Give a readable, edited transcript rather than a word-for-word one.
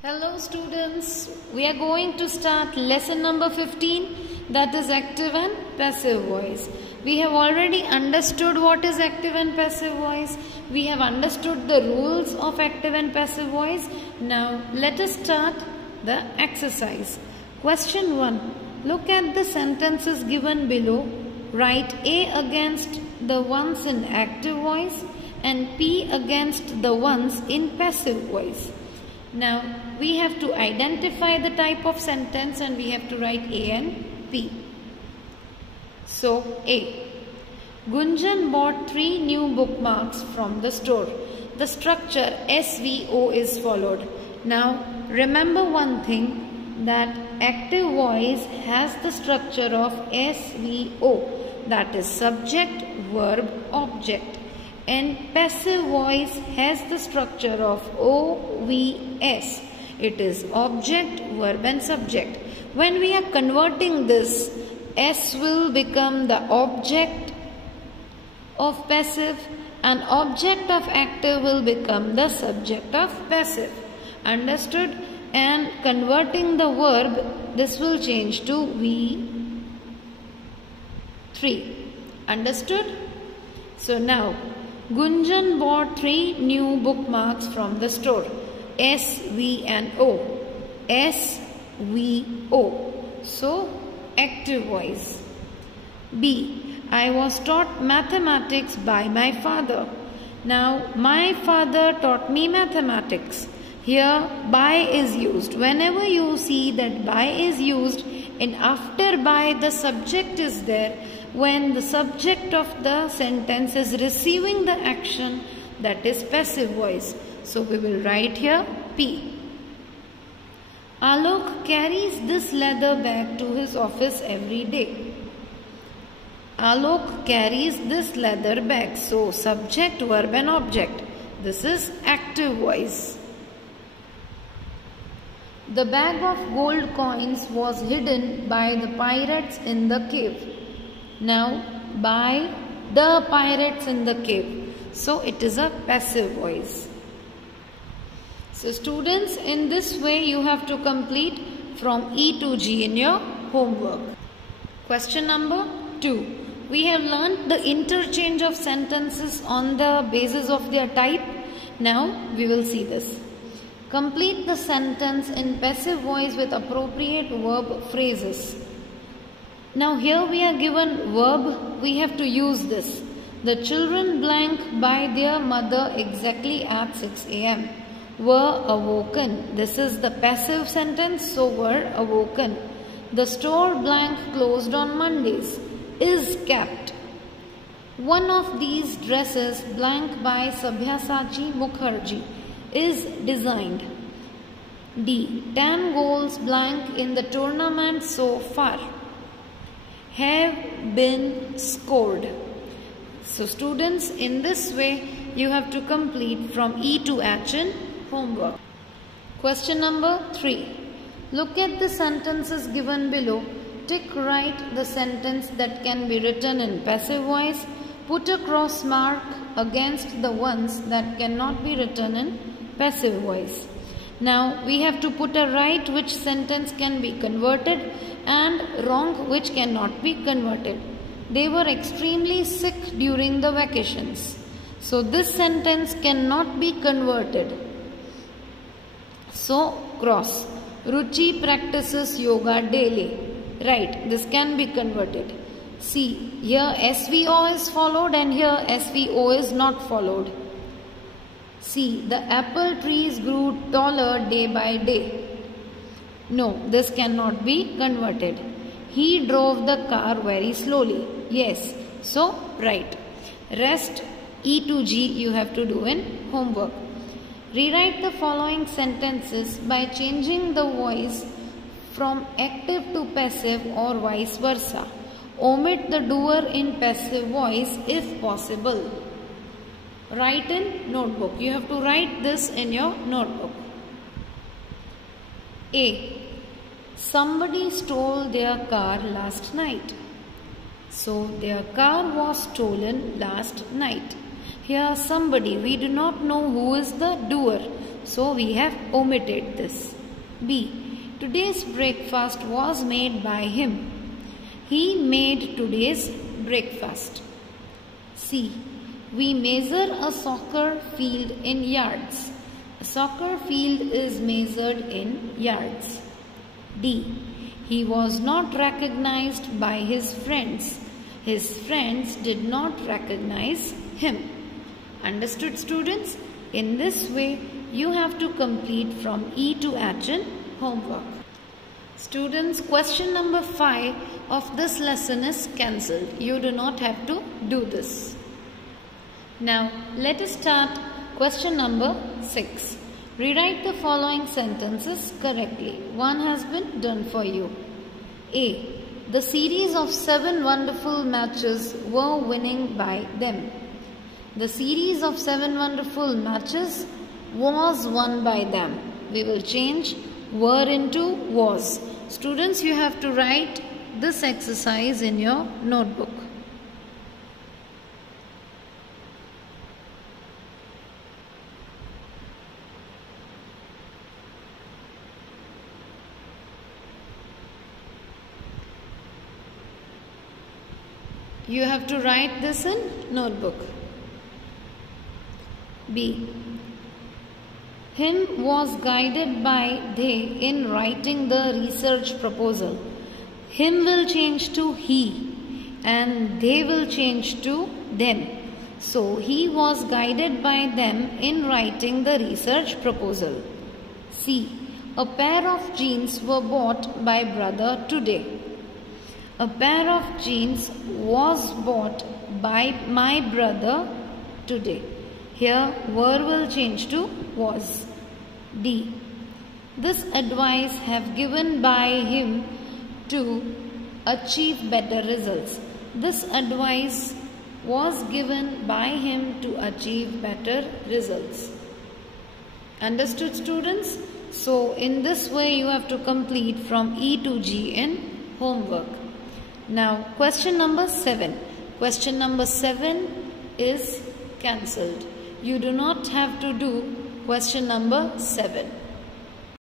Hello students, we are going to start lesson number 15, that is active and passive voice. We have already understood what is active and passive voice. We have understood the rules of active and passive voice. Now let us start the exercise. Question 1. Look at the sentences given below. Write A against the ones in active voice and P against the ones in passive voice. Now we have to identify the type of sentence and we have to write A and P. So A. Gunjan bought 3 new bookmarks from the store. The structure SVO is followed. Now remember one thing, that active voice has the structure of SVO, that is subject, verb, object. And passive voice has the structure of OVS. It is object, verb and subject. When we are converting this, S will become the object of passive and object of active will become the subject of passive. Understood? And converting the verb, this will change to V3. Understood? So now, Gunjan bought 3 new bookmarks from the store. S, V and O. S, V, O. So, active voice. B. I was taught mathematics by my father. Now, my father taught me mathematics. Here, by is used. Whenever you see that by is used, and after by the subject is there, when the subject of the sentence is receiving the action, that is passive voice. So we will write here P. Alok carries this leather bag to his office every day. Alok carries this leather bag. So subject, verb and object. This is active voice. The bag of gold coins was hidden by the pirates in the cave. Now, by the pirates in the cave. So, it is a passive voice. So, students, in this way you have to complete from E to G in your homework. Question number 2. We have learnt the interchange of sentences on the basis of their type. Now, we will see this. Complete the sentence in passive voice with appropriate verb phrases. Now here we are given verb, we have to use this. The children blank by their mother exactly at 6 a.m. were awoken. This is the passive sentence, so were awoken. The store blank closed on Mondays is kept. One of these dresses blank by Sabyasachi Mukherjee is designed. D. 10 goals blank in the tournament so far have been scored. So students, in this way you have to complete from E to H in homework. Question number 3. Look at the sentences given below. Tick right the sentence that can be written in passive voice. Put a cross mark against the ones that cannot be written in passive voice. Now we have to put a right which sentence can be converted and wrong which cannot be converted. They were extremely sick during the vacations. So this sentence cannot be converted. So cross. Ruchi practices yoga daily. Right, this can be converted. See, here SVO is followed and here SVO is not followed. See, the apple trees grew taller day by day. No, this cannot be converted. He drove the car very slowly. Yes, so right. Rest E to G you have to do in homework. Rewrite the following sentences by changing the voice from active to passive or vice versa. Omit the doer in passive voice if possible. Write in notebook. You have to write this in your notebook. A. Somebody stole their car last night. So their car was stolen last night. Here somebody, we do not know who is the doer. So we have omitted this. B. Today's breakfast was made by him. He made today's breakfast. C. We measure a soccer field in yards. A soccer field is measured in yards. D. He was not recognized by his friends. His friends did not recognize him. Understood, students? In this way, you have to complete from E to H in homework. Students, question number 5 of this lesson is cancelled. You do not have to do this. Now, let us start question number 6. Rewrite the following sentences correctly. One has been done for you. A. The series of 7 wonderful matches were winning by them. The series of 7 wonderful matches was won by them. We will change were into was. Students, you have to write this exercise in your notebook. You have to write this in notebook. B. Him was guided by they in writing the research proposal. Him will change to he and they will change to them. So he was guided by them in writing the research proposal. C. A pair of jeans were bought by brother today. A pair of jeans was bought by my brother today. Here were will change to was. D. This advice have given by him to achieve better results. This advice was given by him to achieve better results. Understood, students? So in this way you have to complete from E to G in homework. Now question number 7. Question number 7 is cancelled. You do not have to do question number 7.